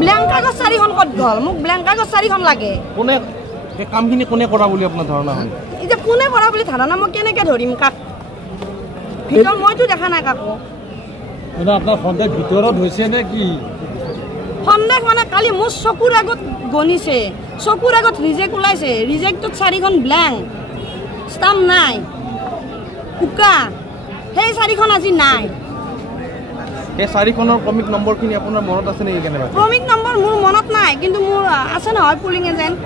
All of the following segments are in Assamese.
ব্ল্যাঙ্ক কাগজ 4খন ক'ত গ'ল মোক ব্ল্যাঙ্ক কাগজ 4খন লাগে কোনে এই কামখিনি কোনে কৰা বুলি আপোনাৰ ধাৰণা হয় এতিয়া কোনে কৰা বুলি ধাৰণা মই কেনেকৈ ধৰিম কাক ভিতৰ মইতো দেখা নাই কাকো মানে আপোনাৰ সন্দেহ ভিতৰত হৈছে নে কি সন্দেহ মানে কালি মোৰ চকুৰ আগত গণিছে চকুৰ আগত ৰিজেক্ট ওলাইছে ৰিজেক্টত 4খন ব্ল্যাঙ্ক ষ্টাম্প নাই উকা সেই 4খন আজি নাই এই 4খনৰ ক্ৰমিক নম্বৰখিনি আপোনাৰ মনত আছে নেকি কেনেবা ক্ৰমিক নম্বৰ মোৰ মনত নাই কিন্তু মোৰ আছে নহয় পুলিং এজেণ্ট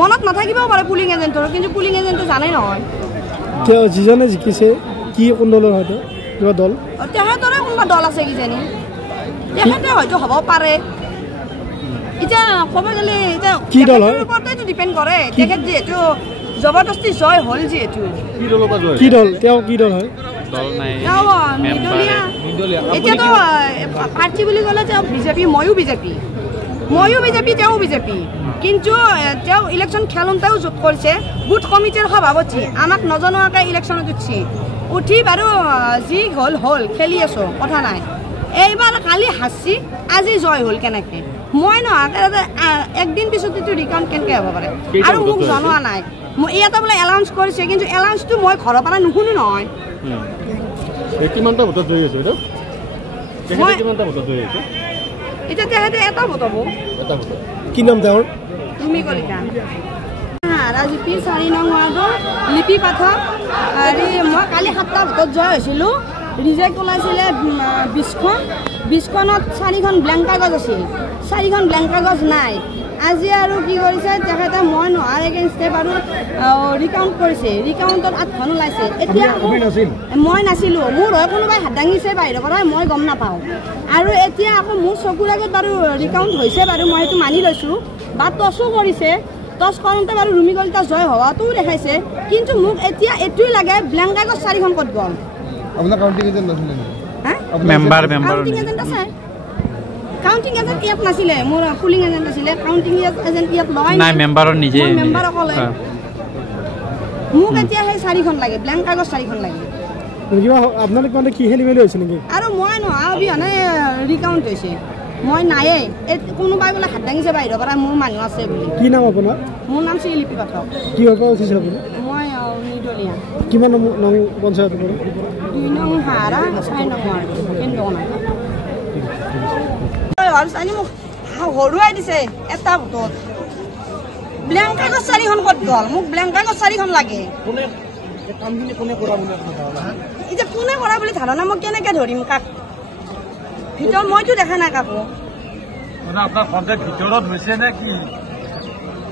মনত নাথাকিবও পাৰে পুলিং এজেণ্টৰ কিন্তু পুলিং এজেণ্টে জানে নহয় যিজনে জিকিছে কি কোন দলৰ হয়তো কিবা দল তেখেতৰে কোনোবা দল আছে কিজানি তেখেতে হয়তো হ'ব পাৰে এতিয়া ক'ব গ'লে এতিয়া কি দল হয় ওপৰতেতো ডিপেণ্ড কৰে তেখেত যিহেতু জবৰদস্তি জয় হ'ল যিহেতু কি দলৰ পৰা জয় কি দল তেওঁ কি দল হয় দল নাই এতিয়াতো পাৰ্টি বুলি ক'লে তেওঁ বিজেপি ময়ো বিজেপি তেওঁ বিজেপি কিন্তু তেওঁ ইলেকশ্যন খেলোঁতেও যোগ কৰিছে বুথ কমিটিৰ সভাপতি আমাক নজনোৱাকৈ ইলেকশ্যনত উঠি বাৰু যি হ'ল খেলি আছোঁ কথা নাই এইবাৰ কালি হাঁচি আজি জয় হ'ল কেনেকৈ মই নহয় একদিন পিছতেতো ৰিকাউণ্ট কেনেকৈ হ'ব পাৰে আৰু মোক জনোৱা নাই ইয়াতে বোলে এলাউন্স কৰিছে কিন্তু এলাউন্সটো মই ঘৰৰ পৰা নুশুনো নহয় কিমানটা ভোটত জয়ী হৈছে কিমানটা ভোটত জয়ী হৈছে এতিয়া তেখেতে এটা ভোট হ'ব কি নাম তেওঁৰ তুমি কলিতা ৰাজীপি 4 নং ৱাৰ্ডৰ লিপি পাঠক হেৰি মই কালি 7টা ভোটত জয় হৈছিলোঁ ৰিজেক্ট ওলাইছিলে 20খনত 4খন ব্ল্যাঙ্ক কাগজ আছিল 4খন ব্ল্যাঙ্ক কাগজ নাই আজি আৰু কি কৰিছে তেখেতে মই নোহাৰ এগেইনষ্টে বাৰু ৰিকাউণ্ট কৰিছে ৰিকাউণ্টত 8খন ওলাইছে এতিয়া মই নাছিলোঁ মোৰ হয় কোনোবাই হাত দাঙিছে বাহিৰৰ পৰা মই গম নাপাওঁ আৰু এতিয়া আকৌ মোৰ চকুৰ আগত বাৰু ৰিকাউণ্ট হৈছে বাৰু মই সেইটো মানি লৈছোঁ বা টচো কৰিছে টচ কৰোঁতে বাৰু ৰুমি কলিতা জয় হোৱাটোও দেখাইছে কিন্তু মোক এতিয়া এইটোৱে লাগে ব্ল্যাঙ্ক কাগজ 4খন ক'ত গ'ল আপোনাৰ কাউণ্টিং এজেণ্ট নাছিলে মেম্বাৰ কাউণ্টিং এজেণ্ট আছে কাউণ্টিং এজেণ্ট ইয়াত নাছিলে মোৰ পুলিং এজেণ্ট আছিলে কাউণ্টিং এজেণ্ট ইয়াত লগাই নাই মেম্বাৰৰ নিজে মেম্বাৰ অকলে মোক এতিয়া সেই 4খন লাগে ব্ল্যাঙ্ক কাগজ 4খন লাগে কিবা আপোনালোক মানে কি খেলি মেলি হৈছে নেকি আৰু মই নহয় অবিহনে ৰিকাউণ্ট হৈছে মই নায়ে কোনোবাই বোলে হাত দাঙিছে বাহিৰৰ পৰা মোৰ মানুহ আছে বুলি কি নাম আপোনাৰ মোৰ নাম শ্ৰী লিপি পাঠক কিহৰ পৰা উঠিছে আপুনি মই নিদলীয়া কিমান নং পঞ্চায়ত 2 নং হাৰা 4 নং কেন্দ্ৰ নাই মোক হৰুৱাই দিছে এটা ভোটত ব্ল্যাঙ্ক কাগজ 4খন ক'ত গ'ল মোক ব্ল্যাঙ্ক কাগজ 4খন লাগে এতিয়া কোনে কৰা বুলি ধাৰণা মই কেনেকৈ ধৰিম কাক ভিতৰ মইতো দেখা নাই কাকো আপোনাৰ সন্দেহ ভিতৰত হৈছে নে কি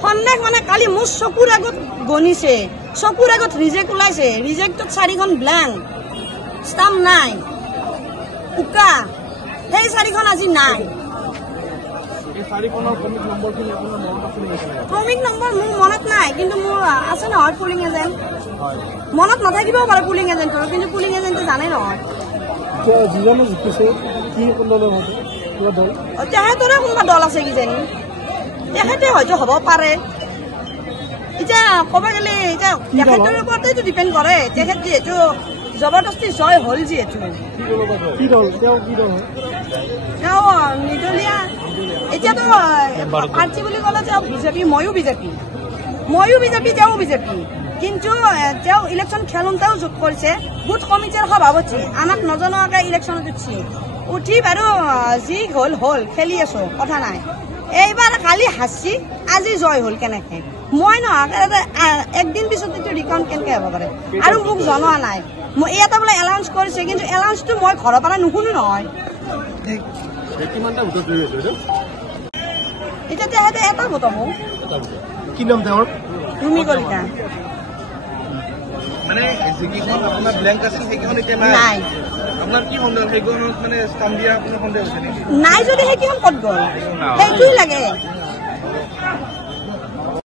সন্দেহ মানে কালি মোৰ চকুৰ আগত গণিছে চকুৰ আগত ৰিজেক্ট ওলাইছে ৰিজেক্টত 4খন ব্ল্যাঙ্ক ষ্টাম্প নাই উকা সেই 4খন আজি নাই ক্ৰমিক নম্বৰ মোৰ মনত নাই কিন্তু মোৰ আছে নহয় পুলিং এজেণ্ট মনত নাথাকিবও পাৰে পুলিং এজেণ্টৰ কিন্তু পুলিং এজেণ্টে জানে নহয় যিজনে জিকিছে কি কোন দলৰ হয়তো কিবা দল তেখেতৰে কোনোবা দল আছে কিজানি তেখেতে হয়তো হ'ব পাৰে এতিয়া ক'ব গ'লে এতিয়া তেখেতৰ ওপৰতেতো ডিপেণ্ড কৰে তেখেত যিহেতু জবৰদস্তি জয় হ'ল যিহেতু কি দল তেওঁ কি দল হয় তেওঁ নিদলীয়া এতিয়াতো পাৰ্টি বুলি ক'লে তেওঁ বিজেপি ময়ো বিজেপি তেওঁ বিজেপি কিন্তু তেওঁ ইলেকশ্যন খেলোঁতেও যোগ কৰিছে বুথ কমিটিৰ সভাপতি আমাক নজনোৱাকৈ ইলেকশ্যনত উঠি বাৰু যি হ'ল খেলি আছোঁ কথা নাই এইবাৰ কালি হাঁচি আজি জয় হ'ল কেনেকৈ মই নহয় একদিন পিছতেতো ৰিকাউণ্ট কেনেকৈ হ'ব পাৰে আৰু মোক জনোৱা নাই মই ইয়াতে বোলে এলাউন্স কৰিছে কিন্তু এলাউন্সটো মই ঘৰৰ পৰা নুশুনো নহয় এতিয়া তেখেতে এটা ভোট হ'ব কি নাম তেওঁৰ ৰুমি কলিতা মানে যিকেইখন আপোনাৰ ব্ল্যাঙ্ক আছিল সেইকেইখন এতিয়া নাই আপোনাৰ কি সন্দেহ সেইকেইখনত মানে ষ্টাম্প দিয়া আপোনাৰ সন্দেহ হৈছে নেকি নাই যদি সেইকেইখন ক'ত গ'ল সেইটোৱে লাগে